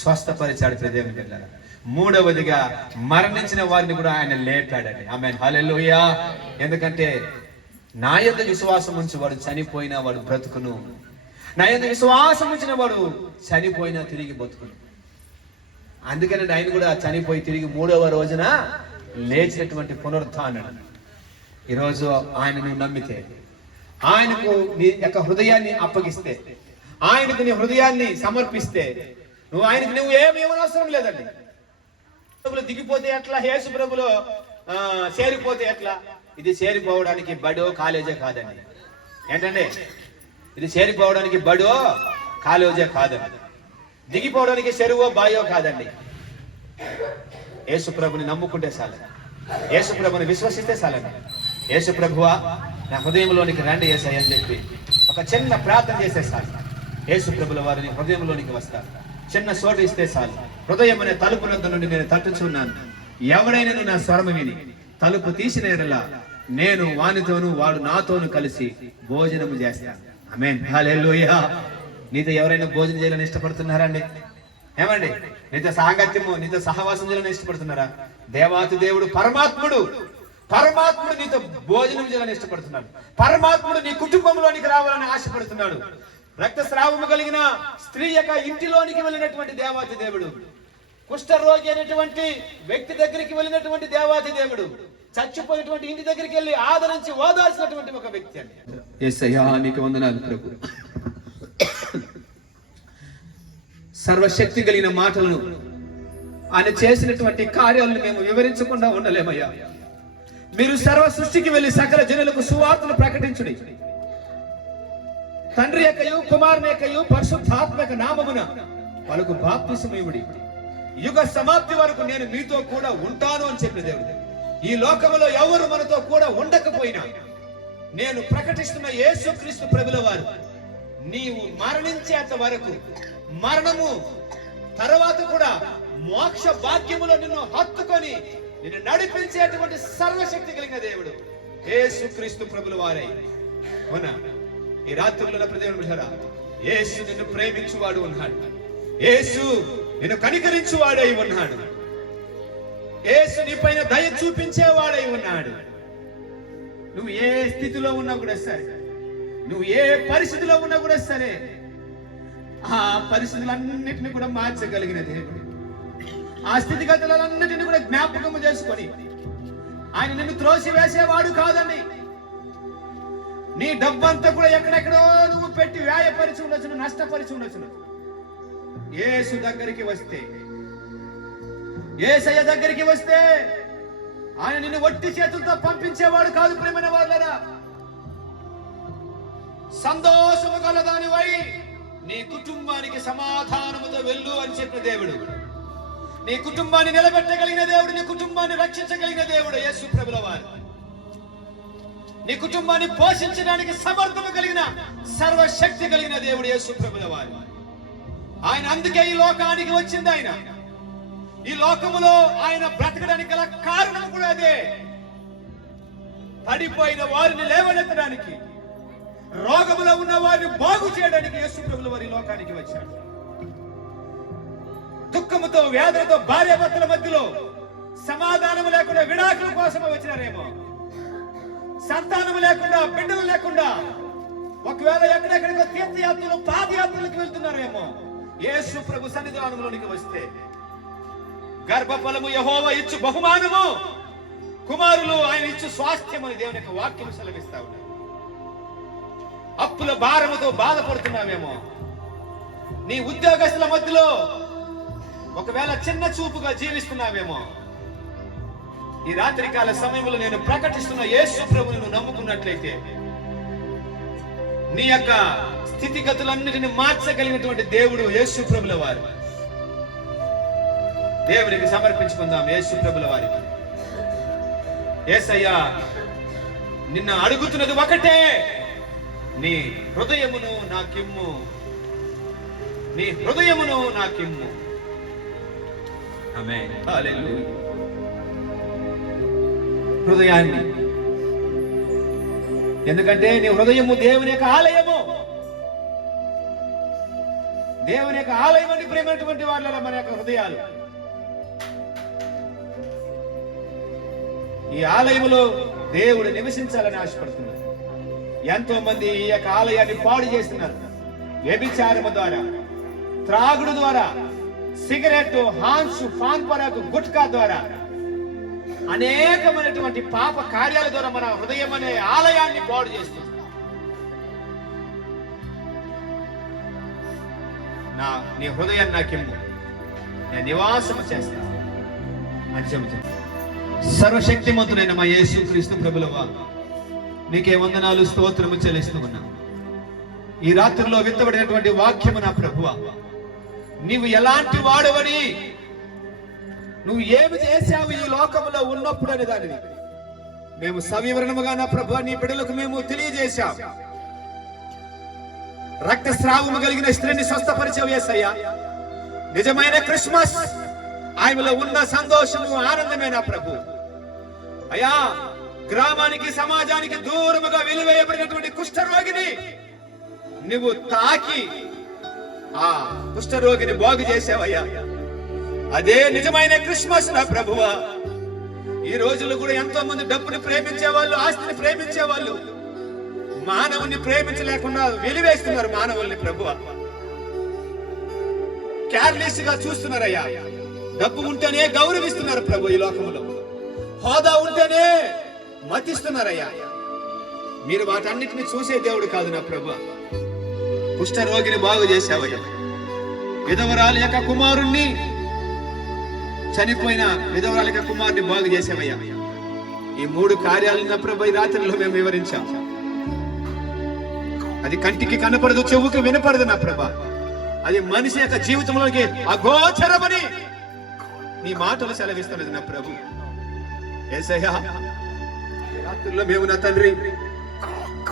స్వస్థపరిచాడు. దేవుని బిడ్డలారా, మూడవదిగా మరణించిన వారిని కూడా ఆయన లేపాడండి. ఆమేన్, హల్లెలూయా. ఎందుకంటే నా యందు విశ్వాసం ఉంచి వాడు చనిపోయినా వాడు బ్రతుకును, నా యందు విశ్వాసం ఉంచిన వాడు చనిపోయినా తిరిగి బతుకును. అందుకని ఆయన కూడా చనిపోయి తిరిగి 3వ రోజున లేచినటువంటి పునరుత్థానుడు. ఈరోజు ఆయన నువ్వు నమ్మితే, ఆయనకు నీ యొక్క హృదయాన్ని అప్పగిస్తే, ఆయనకు నీ హృదయాన్ని సమర్పిస్తే, నువ్వు ఆయనకు నువ్వు ఏమి అవసరం లేదండి. ప్రభులు దిగిపోతే ఎట్లా, యేసు ప్రభులు చేరిపోతే ఎట్లా? ఇది చేరిపోవడానికి బడో కాలేజే కాదండి. ఏంటండి, ఇది చేరిపోవడానికి బడో కాలేజే కాదండి. దిగిపోవడానికి చెరువో బాయో కాదండి. యేసు ప్రభుని నమ్ముకుంటే చాలు, యేసు ప్రభుని విశ్వసిస్తే చాలండి. యేసు ప్రభువా నా హృదయంలోనికి రండి యేసయ్య అని చెప్పి ఒక చిన్న ప్రార్థన చేస్తే చాలు, యేసు ప్రభుల వారిని హృదయంలోనికి వస్తారు. చిన్న చోటు ఇస్తే చాలు. హృదయం అనే తలుపుల నుండి నేను తట్టుచున్నాను, ఎవడైనా నా స్వరము విని తలుపు తీసిన ఎడల నేను వానితోను వాడు నాతోను కలిసి భోజనము చేస్తాను. ఆమేన్, హల్లెలూయా. నీతో ఎవరైనా భోజనం చేయాలని ఇష్టపడుతున్నారండి? ఏమండి, నీతో సాంగత్యము, నీతో సహవాసం చేయాలని ఇష్టపడుతున్నారా? దేవాతి దేవుడు పరమాత్ముడు నీతో భోజనం చేయాలని ఇష్టపడుతున్నాడు. పరమాత్ముడు నీ కుటుంబంలోనికి రావాలని ఆశపడుతున్నాడు. రక్తస్రావము కలిగిన స్త్రీ యొక్క ఇంటిలోనికి వెళ్ళినటువంటి దేవాతి దేవుడు, కుష్ఠరోగి అయినటువంటి వ్యక్తి దగ్గరికి వెళ్ళినటువంటి దేవాతి దేవుడు, చచ్చిపోయినటువంటి ఇంటి దగ్గరికి వెళ్ళి ఆదరించి ఓదాల్సినటువంటి ఒక వ్యక్తి అండి. యేసయ్యా నీకు వందనాలు ప్రభు. సర్వశక్తి కలిగిన మాటలను, ఆయన చేసినటువంటి కార్యాలను మేము వివరించకుండా ఉండలేమయ్యా. మీరు సర్వ సృష్టికి వెళ్ళి సకల జనులకు సువార్తను ప్రకటించుడి. తండ్రి యొక్కయు కుమారుని యొక్కయు పరిశుద్ధాత్మక నామమున వాళ్ళకు బాప్తిసము ఇవ్వుడి. యుగ సమాప్తి వరకు నేను మీతో కూడా ఉంటాను అని చెప్పిన దేవుడు. ఈ లోకములో ఎవరు మనతో కూడా ఉండకపోయినా నేను ప్రకటిస్తున్న యేసుక్రీస్తు ప్రభుల వారు నీవు మరణించేంత వరకు, మరణము తర్వాత కూడా మోక్ష భాగ్యములో నిన్ను హత్తుకొని నిన్ను నడిపించేటువంటి సర్వశక్తి కలిగిన దేవుడు యేసుక్రీస్తు ప్రభుల వారై ఉన్నా. ఈ రాత్రుల్లో ప్రదేవుడా, యేసు నిన్ను ప్రేమించువాడు ఉన్నాడు, యేసు నిన్ను కనికరించువాడై ఉన్నాడు, యేసు నీ పైన దయ చూపించేవాడై ఉన్నాడు. నువ్వు ఏ స్థితిలో ఉన్నా కూడా సరే, నువ్వు ఏ పరిస్థితిలో ఉన్నా కూడా సరే, ఆ పరిస్థితులన్నిటిని కూడా మార్చగలిగిన దేవుడు, ఆ స్థితిగతులన్నిటిని కూడా జ్ఞాపకము చేసుకొని ఆయన నిన్ను త్రోసి వేసేవాడు కాదండి. నీ డబ్బంతా కూడా ఎక్కడెక్కడో నువ్వు పెట్టి వ్యాయపరిచి ఉండొచ్చును, నష్టపరిచి ఉండొచ్చును. యేసు దగ్గరికి వస్తే, యేసయ్య దగ్గరికి వస్తే ఆయన నిన్ను ఒట్టి చేతులతో పంపించేవాడు కాదు. ప్రేమైన వాళ్ళరా, సంతోషము కలదానివై నీ కుటుంబానికి సమాధానముతో వెళ్ళు అని చెప్పిన దేవుడు, నీ కుటుంబాన్ని నిలబెట్టగలిగిన దేవుడు, నీ కుటుంబాన్ని రక్షించగలిగిన దేవుడు యేసు ప్రభుల వారు. నీ కుటుంబాన్ని పోషించడానికి సమర్థము కలిగిన సర్వశక్తి కలిగిన దేవుడు యేసు ప్రభుల వారు. ఆయన అందుకే ఈ లోకానికి వచ్చింది. ఆయన ఈ లోకములో ఆయన బ్రతకడానికి గల కారణం కూడా అదే. పడిపోయిన వారిని లేవనెత్తడానికి, రోగములో ఉన్న వారిని బాగు చేయడానికి యేసు ప్రభుల వారి లోకానికి వచ్చాడు. దుఃఖముతో వ్యాధులతో భార్యాభర్తల మధ్యలో సమాధానం లేకుండా విడాకుల కోసం వచ్చినారేమో, సంతానం లేకుండా, బిడ్డలు లేకుండా, ఒకవేళ ఎక్కడెక్కడికో తీర్థయాత్రలు పాదయాత్రలకు వెళ్తున్నారేమో, యేసు ప్రభు సన్నిధానంలోనికి వస్తే గర్భఫలము యెహోవా ఇచ్చు బహుమానము, కుమారులు ఆయన ఇచ్చు స్వాస్థ్యము అని దేవుని యొక్క వాక్యం సెలవిస్తా ఉన్నారు. అప్పుల భారముతో బాధపడుతున్నావేమో, నీ ఉద్యోగస్తుల మధ్యలో ఒకవేళ చిన్న చూపుగా జీవిస్తున్నావేమో, ఈ రాత్రికాల సమయంలో నేను ప్రకటిస్తున్న యేసు ప్రభువును నువ్వు నమ్ముకున్నట్లయితే నీ యొక్క స్థితిగతులన్నిటిని మార్చగలిగినటువంటి దేవుడు యేసు ప్రభుల వారు. దేవునికి సమర్పించుకుందాం యేసు ప్రభుల వారికి. యేసయ్యా నిన్ను అడుగుతున్నది ఒకటే, నీ హృదయమును నాకిమ్ము, నీ హృదయమును నాకిమ్ము. ఆమేన్, హల్లెలూయా. హృదయాన్ని, ఎందుకంటే నీ హృదయము దేవుని యొక్క ఆలయము. దేవుని యొక్క ఆలయం అని ప్రేమైనటువంటి వాళ్ళ మన యొక్క హృదయాలు. ఈ ఆలయములో దేవుడు నివసించాలని ఆశపడుతున్నారు. ఎంతో మంది ఈ యొక్క ఆలయాన్ని పాడు చేస్తున్నారు. వ్యభిచారము ద్వారా, త్రాగుడు ద్వారా, సిగరెట్, హాన్సు, పాన్ పరాకు, గుట్కా ద్వారా, అనేకమైనటువంటి పాప కార్యాల ద్వారా మన హృదయం అనే ఆలయాన్ని పాడు చేస్తుంది. నీ హృదయాన్ని నాకిమ్ము, నేను నివాసము చేస్తాను. సర్వశక్తిమంతుడైన మా యేసు క్రీస్తు ప్రభులవా, నీకే వందనాలు స్తోత్రము చెల్లిస్తూ ఉన్నాం. ఈ రాత్రిలో విత్తబడినటువంటి వాక్యము నా ప్రభువా, నీవు ఎలాంటి వాడవని, నువ్వు ఏమి చేశావు ఈ లోకములో ఉన్నప్పుడు అనే దానిని మేము సవివరణముగా నా ప్రభువా నీ బిడ్డలకు మేము తెలియజేశాం. రక్తస్రావము కలిగిన స్త్రీని స్వస్థపరిచావు యేసయ్యా. నిజమైన క్రిస్మస్ ఆయనలో ఉన్న సంతోషము ఆనందమే నా ప్రభు. అయ్యా, గ్రామానికి సమాజానికి దూరముగా వెలివేయబడినటువంటి కుష్ఠరోగిని నువ్వు తాకి ఆ కుష్ఠరోగిని బాగు చేసావయ్యా. అదే నిజమైన క్రిస్మస్ నా ప్రభువా. ఈ రోజుల్లో కూడా ఎంతో మంది డబ్బుని ప్రేమించేవాళ్ళు, ఆస్తిని ప్రేమించేవాళ్ళు మానవుని ప్రేమించలేకుండా వెలివేస్తున్నారు మానవుల్ని ప్రభువా. కేర్లెస్ గా చూస్తున్నారయ్యా. డబ్బు ఉంటేనే గౌరవిస్తున్నారు ప్రభు. ఈ లోకంలో హోదా ఉంటేనే మతిస్తున్నారయ్యా. మీరు వాటన్నిటిని చూసే దేవుడు కాదు నా ప్రభు. కుష్ఠరోగిని బాగు చేశావయ్యా. విధవరాలి యొక్క కుమారుణ్ణి, చనిపోయిన విధవరాలి యొక్క కుమారుని బాగు చేసావయ్యా. ఈ 3 కార్యాలు నా ప్రభు ఈ రాత్రిలో మేము వివరించాం. అది కంటికి కనపడదు, చెవుకి వినపడదు నా ప్రభ. అది మనిషి యొక్క జీవితంలోకి అగోచరమని నీ మాటలు సెలవిస్తున్నది నా ప్రభు. యేసయ్యా, రాత్రుల్లో మేము నా తండ్రి,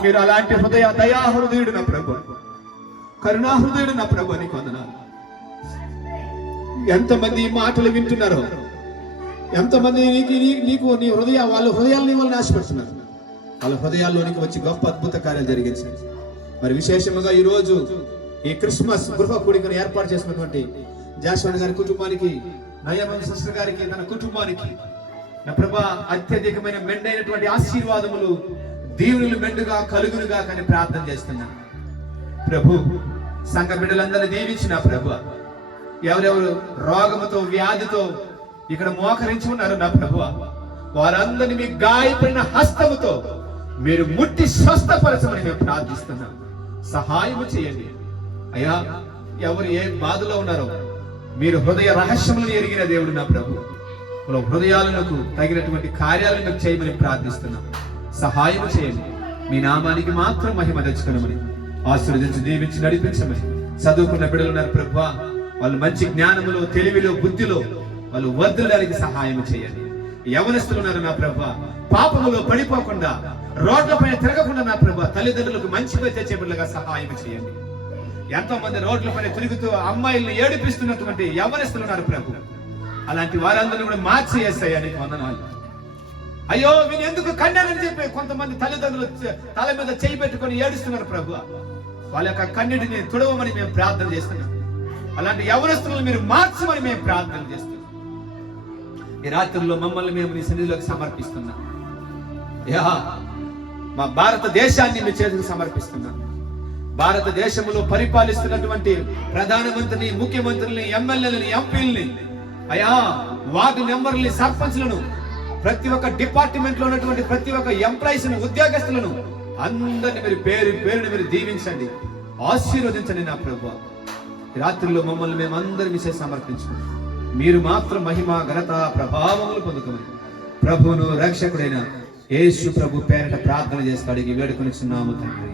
మీరు అలాంటి దయాహృదయుడు నా ప్రభు, కరుణాహృదయుడు నా ప్రభు. నీకు వందనాలు. ఎంతమంది ఈ మాటలు వింటున్నారో, ఎంతమంది నీకు నీ వాళ్ళ హృదయాలని వాళ్ళని ఆశపెడుతున్నారు. వాళ్ళ హృదయాల్లోనికి వచ్చి గొప్ప అద్భుత కార్యాలు జరిగించండి. మరి విశేషంగా ఈ రోజు ఈ క్రిస్మస్ గృహ కూడికను ఏర్పాటు చేసినటువంటి జాషవన్ గారి కుటుంబానికి, నయమన్ సిస్టర్ గారికి, తన కుటుంబానికి నా ప్రభా అత్యధికమైన మెండైనటువంటి ఆశీర్వాదములు, దీవెనలు మెండుగా కలుగునుగా కానీ ప్రార్థన చేస్తున్నాను ప్రభు. సంఘ బిడ్డలందరినీ దీవించిన ప్రభు. ఎవరెవరు రోగముతో వ్యాధితో ఇక్కడ మోకరించి ఉన్నారు నా ప్రభు, వారందరినీ మీ గాయపడిన హస్తముతో మీరు ముట్టి స్వస్థపరచమని మేము ప్రార్థిస్తున్నాం. సహాయం చేయండి అయ్యా. ఎవరు ఏ బాధలో ఉన్నారో మీరు హృదయ రహస్యములను ఎరిగిన దేవుడు నా ప్రభు. హృదయాలకు తగినటువంటి కార్యాలను చేయమని ప్రార్థిస్తున్నాం. సహాయం చేయండి. మీ నామానికి మాత్రం మహిమ తెచ్చుకునమని ఆశీర్వదించి దీవించి నడిపించమని. చదువుకున్న బిడ్డలు ఉన్నారు ప్రభు, వాళ్ళు మంచి జ్ఞానములో, తెలివిలో, బుద్ధిలో వాళ్ళు వర్ధిల్లడానికి సహాయం చేయండి. యవనస్తులు ఉన్నారు నా ప్రభు, పాపములో పడిపోకుండా, రోడ్లపైన తిరగకుండా నా ప్రభు తల్లిదండ్రులకు మంచి పేరు తెచ్చే బిడ్డలుగా సహాయం చేయండి. ఎంతో మంది రోడ్లపైన తిరుగుతూ అమ్మాయిల్ని ఏడిపిస్తున్నటువంటి యవనస్తులు ఉన్నారు ప్రభు. అలాంటి వారందరినీ కూడా మార్చి చేస్తాయా నీకు వందనాలు. అయ్యో వీళ్ళు ఎందుకు కన్యాలని చెప్పి కొంతమంది తల్లిదండ్రులు తల మీద చేయి పెట్టుకొని ఏడుస్తున్నారు ప్రభు. వాళ్ళ యొక్క కన్నీటిని తుడవమని మేము ప్రార్థన చేస్తున్నాం. అలాంటి యవనస్తులను మీరు మార్చమని మేము ప్రార్థన చేస్తున్నాం. ఈ రాత్రుల్లో మమ్మల్ని మేము నీ సన్నిధిలోకి సమర్పిస్తున్నాం. మా భారతదేశాన్ని మీ చేతులకు సమర్పిస్తున్నాం. భారతదేశంలో పరిపాలిస్తున్నటువంటి ప్రధానమంత్రిని, ముఖ్యమంత్రుల్ని, ఎమ్మెల్యేలని, ఎంపీలని, అయ్యా వార్డు మెంబర్లని, సర్పంచ్లను, ప్రతి ఒక్క డిపార్ట్మెంట్ లో ఉన్నటువంటి ప్రతి ఒక్క ఎంప్లాయీస్ ను, ఉద్యోగస్తులను అందరిని మీరు పేరు పేరుని మీరు దీవించండి, ఆశీర్వదించండి నా ప్రభు. రాత్రిలో మమ్మల్ని మేమందరం మీసే సమర్పించుకుంటాం. మీరు మాత్రం మహిమ, ఘనత, ప్రభావములు పొందుకోమని ప్రభువును రక్షకుడైన యేసు ప్రభు పేరిట ప్రార్థన చేసి అడిగి వేడుకొనిచున్నాము తండ్రి.